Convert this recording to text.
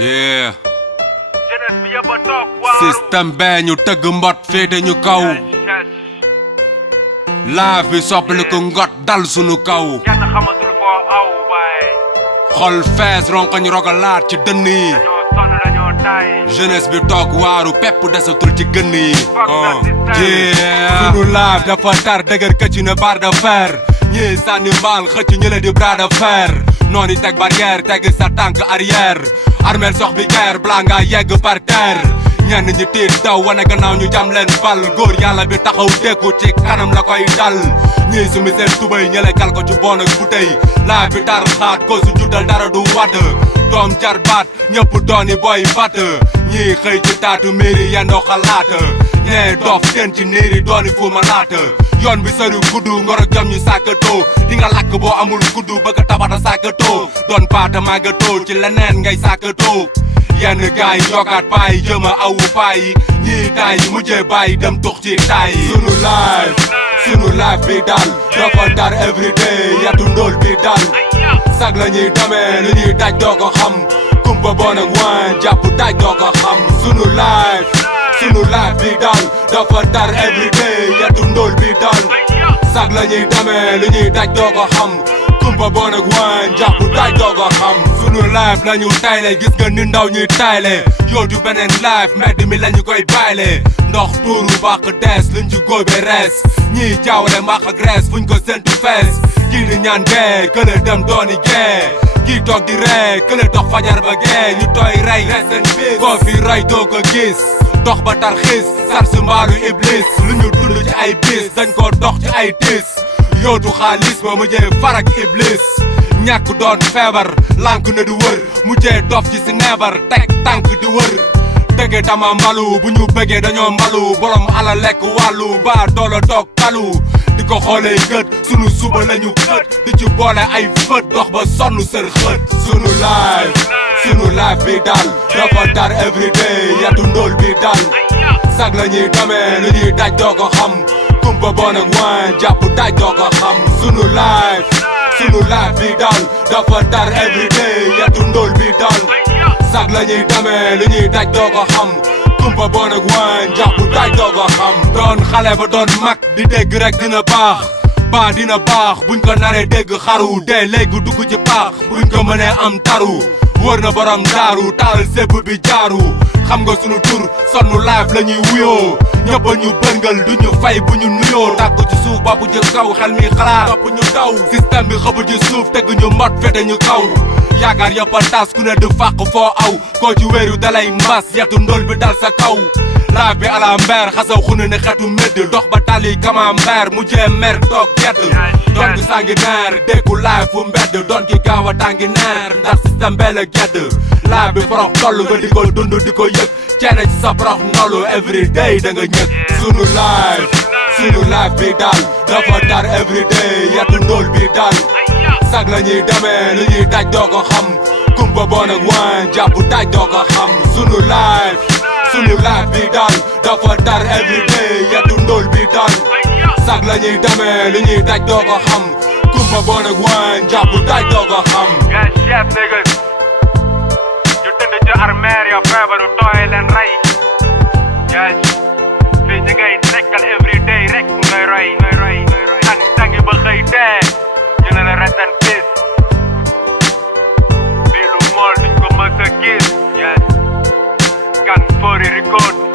Yeah. Système bee ñu tëgg mbot féete ñu kaw. Live bi soppali ko ngot dal sunu kaw. Xol fees ronkoñ rogalaat ci dënn yi. Jeunesse bi toog waaru pepp desatul ci gënn yi. Sunu live dafa tar dëgër këcc na barre de fer. ñii sànni mbaal xëcc ñële di bras de fer. noonu teg barrière teg sa tànk arrière. armeel sox bi guerre bla nga yegg par terre. ñenn ñi tiit daw wane gannaaw ñu jam leen bal. góor yàlla bi taxaw dékku ci kanam la koy dal. ñii sumi seen tubay ñële kal ko ci bon ak bouteille. laa bi tar xaat ko su juddal dara du wadd. doom jar baat ñëpp dooni boy batt. ñii xëy ci taatu miiri yendoo xalaat. ñee doof ten ci niiri dooni fu ma laat. yoon bi sori guddu ngor ak jom ñu sàkkatoo. di nga lakk boo amul guddu bëgg tabata sàkkatoo. doon paata màggatoo ci leneen ngay sàkkatoo. yenn gaay yi jogaat paay jëma awu paay. ñii taay yi mujjee bàyyi dem tux ci taay. sunu live bi dal dafa dar everyday yetu ndóol bi dal. sag la ñuy demee lu ñuy daj doo ko xam. kumpa bon ak waan jàpp daj doo ko xam. sunu live bi dal dafa dar everyday yetu ndóol bi dal. sag la ñuy demee lu ñuy daj doo ko xam. kumpa bon ak waan jàpp daj doo ko xam. sunu live lañu tayle gis nga ni ndaw ñuy tayle. yootu beneen live mbedd mi lañu koy bayle. ndox tuuru bàq dees luñ ci góobe rees. ñii jaawale mbaq ak rees fuñ ko sentu fees. kii ni ñaan dee kële dem dooni gee. kii toog di ree kële dox fajar ba gee. ñu tooy rey resen bis koo fi rey doo ko gis. dox ba tar xis sar si mbaalu iblis. lu ñu dund ci ay bis dañ ko dox ci ay tis. yootu xaalis ba mujjee farak iblis. ñàkk doon feebar lànk na di wër. mujjee dof ci si neebar teg tànk di wër. dëgge tama mbalu bu ñu bëggee dañoo mbalu. borom ala lekk wàllu ba doola toog kalu. di ko xoolee gët sunu suba lañu xët. di ci boole ay fët dox ba sonn sër xët. sunu live bi dal dafa dar everyday yetu ndóol bi dal. sag la ñuy demee lu ñuy daj doo ko xam. kumpa bon ak waan jàpp daj doo ko xam. sunu live bi dal dafa dar everyday yetu ndóol bi dal. sag la ñuy demee lu ñuy daj doo ko xam. kumpa bon ak waan jàpp daj doo ko xam. doon xale ba doon mag di dégg rek dina baax. baa dina baax buñ ko naree dégg xaru. dee léegi dugg ci paax buñ ko mënee am taru. wër na borom daaru taal sébb bi jaaru. xam nga sunu tur sonnu live la ñuy wuyoo. ñëpp ñu bërngal du ñu fay bu ñu nuyoo. tàggu ci suuf bopp ci kaw xel mi xalaat topp ñu daw. système bi xëpp ci suuf teg ñu mot fete ñu kaw. yaakaar yëpp a tas ku ne du fàq foo aw. koo ci wéeru dalay mbas yetu ndóol bi dal sa kaw. live bi ala mbeer xasaw xunu ne xetu médd. dox ba tali kama mbeer mujjee mer toog gedd. doon ki sanguinaire dékku live fu mbedd. doon ki gaaw a tàngineer ndax système bee la gedd. live bi forox toll nga di ko dund di ko yëg. ceene ci sa prox nolu everyday da nga ñëg. sunu live bi dal dafa dar everyday yetu ndóol bi dal. sag la ñuy demee lu ñuy daj doo ko xam. kumpa bon ak waan jàpp daj doo ko xam. sunu live bi dal dafa dar everyday yetu ndóol bi dal. sag la ñuy demee lu ñuy daj doo ko xam. kumpa bon ak waan jàpp daj doo ko xam. ñu tëdd ci armeer ya feebaru tooy leen rey. fii ñi ngay nekkal everyday rek ngay roy. tangi ba xëy dee ñu ne la rest in peace. fii lu mool duñ ko mës a gis. Kan Fori record.